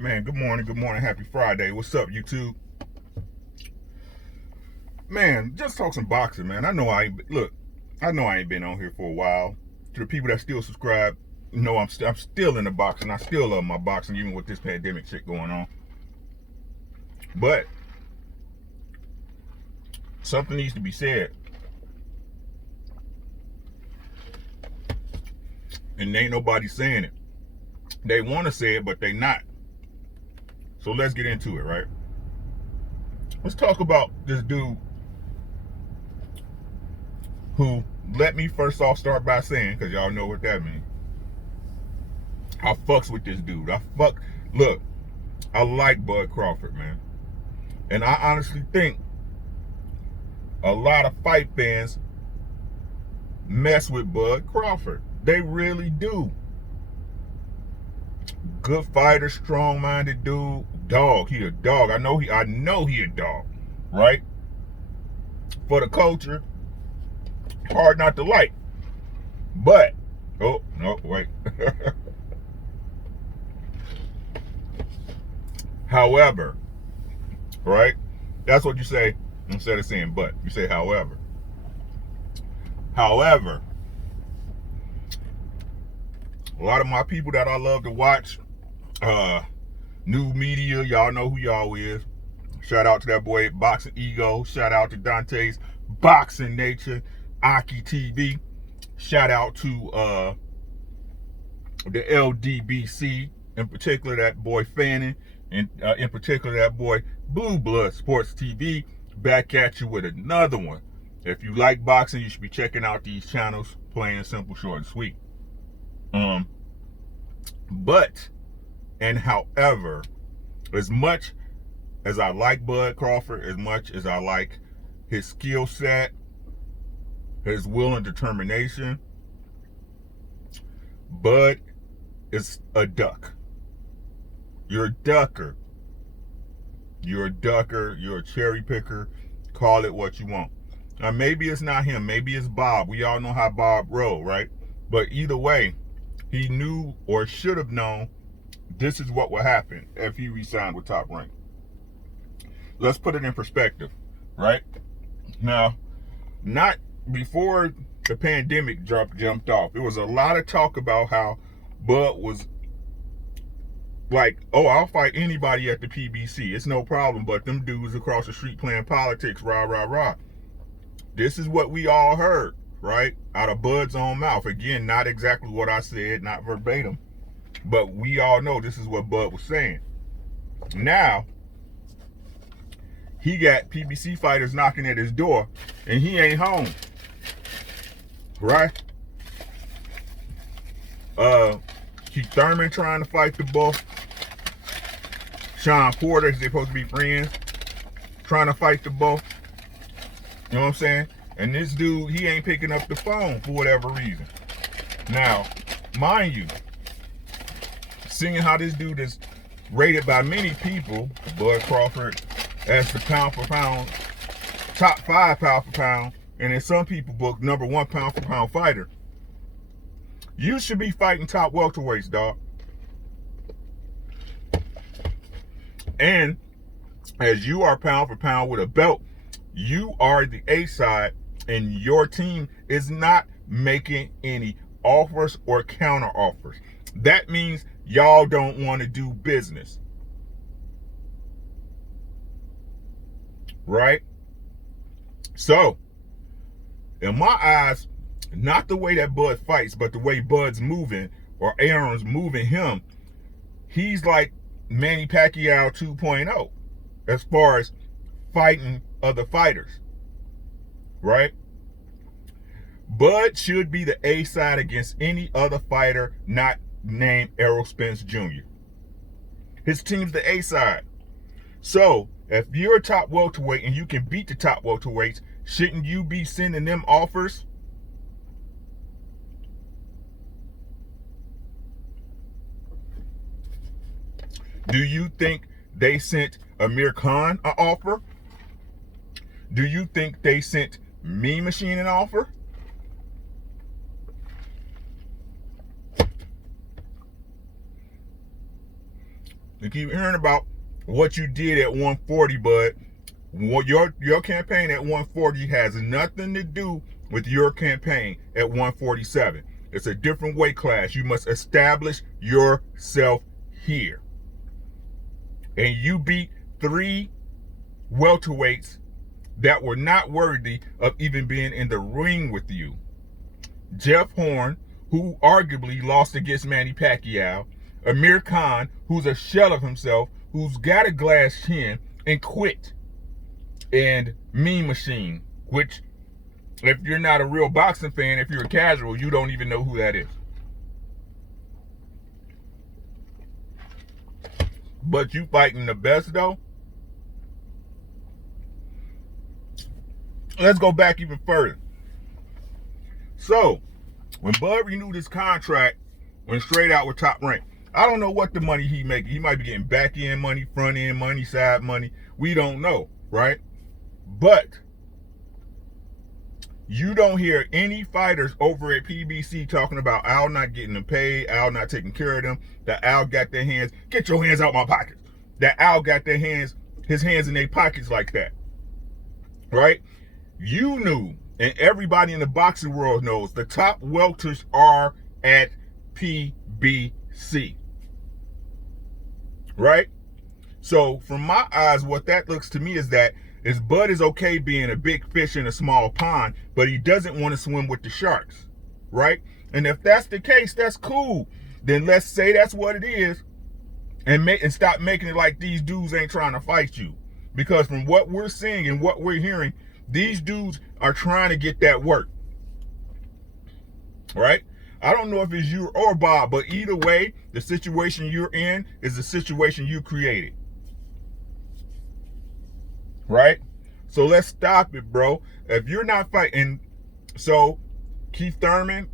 Man, good morning, happy Friday. What's up, YouTube? Man, just talk some boxing, man. I know I ain't been on here for a while. To the people that still subscribe, I'm still in the boxing. I still love my boxing, even with this pandemic shit going on. But something needs to be said, and ain't nobody saying it. They want to say it, but they not. So let's get into it, right? Let's talk about this dude who, let me first off start by saying, because y'all know what that means. I fucks with this dude. Look, I like Bud Crawford, man. And I honestly think a lot of fight fans mess with Bud Crawford. They really do. Good fighter, strong-minded dude. Dog, he a dog. I know he a dog, right? For the culture, hard not to like. But, oh, no, wait. However, right? That's what you say instead of saying but. You say however. However, a lot of my people that I love to watch, new media, y'all know who y'all is. Shout out to that boy Boxing Ego. Shout out to Dante's Boxing Nature, Aki TV. Shout out to the LDBC, in particular that boy Fanning, and in particular that boy Blue Blood Sports TV. Back at you with another one. If you like boxing, you should be checking out these channels. Plain, simple, short, and sweet. But and however, as much as I like Bud Crawford, as much as I like his skill set, his will and determination, Bud is a duck. You're a ducker. You're a ducker. You're a cherry picker. Call it what you want. Now, maybe it's not him. Maybe it's Bob. We all know how Bob roll, right? But either way, he knew or should have known this is what would happen if he re-signed with Top Rank. Let's put it in perspective, right? Now, not before the pandemic jumped off, there was a lot of talk about how Bud was like, oh, I'll fight anybody at the PBC. It's no problem, but them dudes across the street playing politics, rah, rah, rah. This is what we all heard, right? Out of Bud's own mouth. Again, not exactly what I said, not verbatim, but we all know this is what Bud was saying. Now, he got PBC fighters knocking at his door, and he ain't home, right? Keith Thurman trying to fight the bull. Sean Porter, they're supposed to be friends, trying to fight the bull. You know what I'm saying? And this dude, he ain't picking up the phone for whatever reason. Now, mind you, seeing how this dude is rated by many people, Bud Crawford, as the pound for pound, top 5 pound for pound, and in some people book #1 pound for pound fighter, you should be fighting top welterweights, dog. And as you are pound for pound with a belt, you are the A side, and your team is not making any offers or counter offers. That means y'all don't want to do business. Right? So, in my eyes, not the way that Bud fights, but the way Bud's moving, or Aaron's moving him, he's like Manny Pacquiao 2.0 as far as fighting other fighters, right? Bud should be the A side against any other fighter not named Errol Spence Jr. His team's the A side. So, if you're a top welterweight and you can beat the top welterweights, shouldn't you be sending them offers? Do you think they sent Amir Khan an offer? Do you think they sent Mean Machine an offer? You keep hearing about what you did at 140, Bud. Your campaign at 140 has nothing to do with your campaign at 147. It's a different weight class. You must establish yourself here. And you beat 3 welterweights that were not worthy of even being in the ring with you. Jeff Horn, who arguably lost against Manny Pacquiao. Amir Khan, who's a shell of himself, who's got a glass chin and quit. And Mean Machine, which, if you're not a real boxing fan, if you're a casual, you don't even know who that is. But you fighting the best, though? Let's go back even further. So, when Bud renewed his contract, went straight out with Top Rank. I don't know what the money he making. He might be getting back end money, front end money, side money. We don't know, right? But you don't hear any fighters over at PBC talking about Al not getting them paid, Al not taking care of them, that Al got their hands, get your hands out my pockets. That Al got his hands in their pockets like that. Right? You knew, and everybody in the boxing world knows, the top welters are at PBC. Right? So from my eyes, what that looks to me is Bud is okay being a big fish in a small pond, but he doesn't want to swim with the sharks, right? And if that's the case, that's cool. Then let's say that's what it is, and stop making it like these dudes ain't trying to fight you. Because from what we're seeing and what we're hearing, these dudes are trying to get that work, right? I don't know if it's you or Bob, but either way, the situation you're in is the situation you created. Right? So let's stop it, bro. If you're not fighting, so Keith Thurman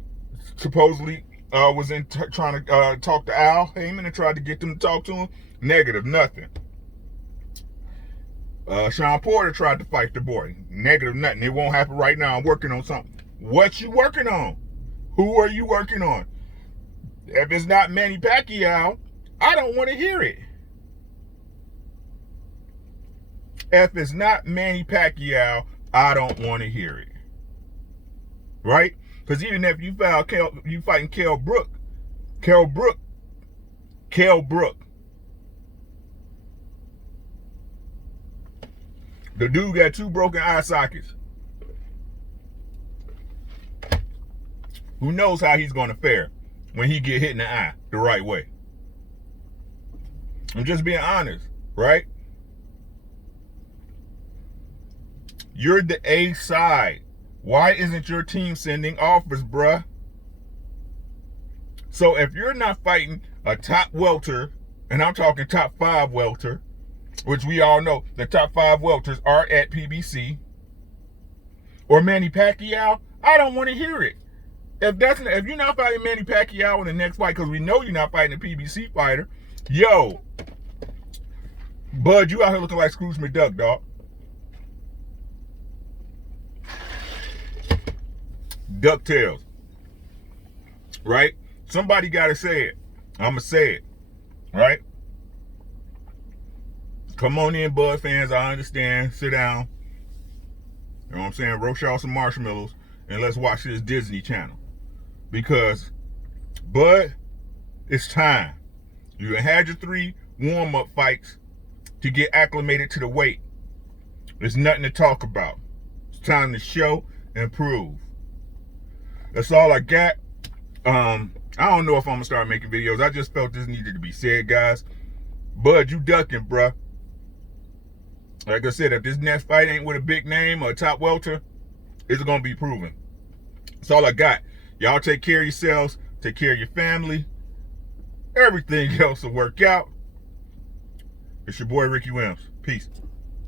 supposedly was trying to talk to Al Heyman and tried to get them to talk to him. Negative, nothing. Sean Porter tried to fight the boy. Negative, nothing. It won't happen right now. I'm working on something. What you working on? Who are you working on? If it's not Manny Pacquiao, I don't want to hear it. If it's not Manny Pacquiao, I don't want to hear it. Right? Because even if you fighting Kell Brook. The dude got 2 broken eye sockets. Who knows how he's going to fare when he get hit in the eye the right way? I'm just being honest, right? You're the A side. Why isn't your team sending offers, bruh? So if you're not fighting a top welter, and I'm talking top 5 welter, which we all know the top 5 welters are at PBC, or Manny Pacquiao, I don't want to hear it. If you're not fighting Manny Pacquiao in the next fight, because we know you're not fighting a PBC fighter, yo, Bud, you out here looking like Scrooge McDuck, dog. DuckTales. Right? Somebody got to say it. I'm going to say it. Right? Come on in, Bud fans. I understand. Sit down. You know what I'm saying? Roast y'all some marshmallows and let's watch this Disney Channel. Because, Bud, it's time. You had your 3 warm-up fights to get acclimated to the weight. There's nothing to talk about. It's time to show and prove. That's all I got. I don't know if I'm going to start making videos. I just felt this needed to be said, guys. Bud, you ducking, bruh. Like I said, if this next fight ain't with a big name or a top welter, it's going to be proven. That's all I got. Y'all take care of yourselves. Take care of your family. Everything else will work out. It's your boy, Ricky Williams. Peace.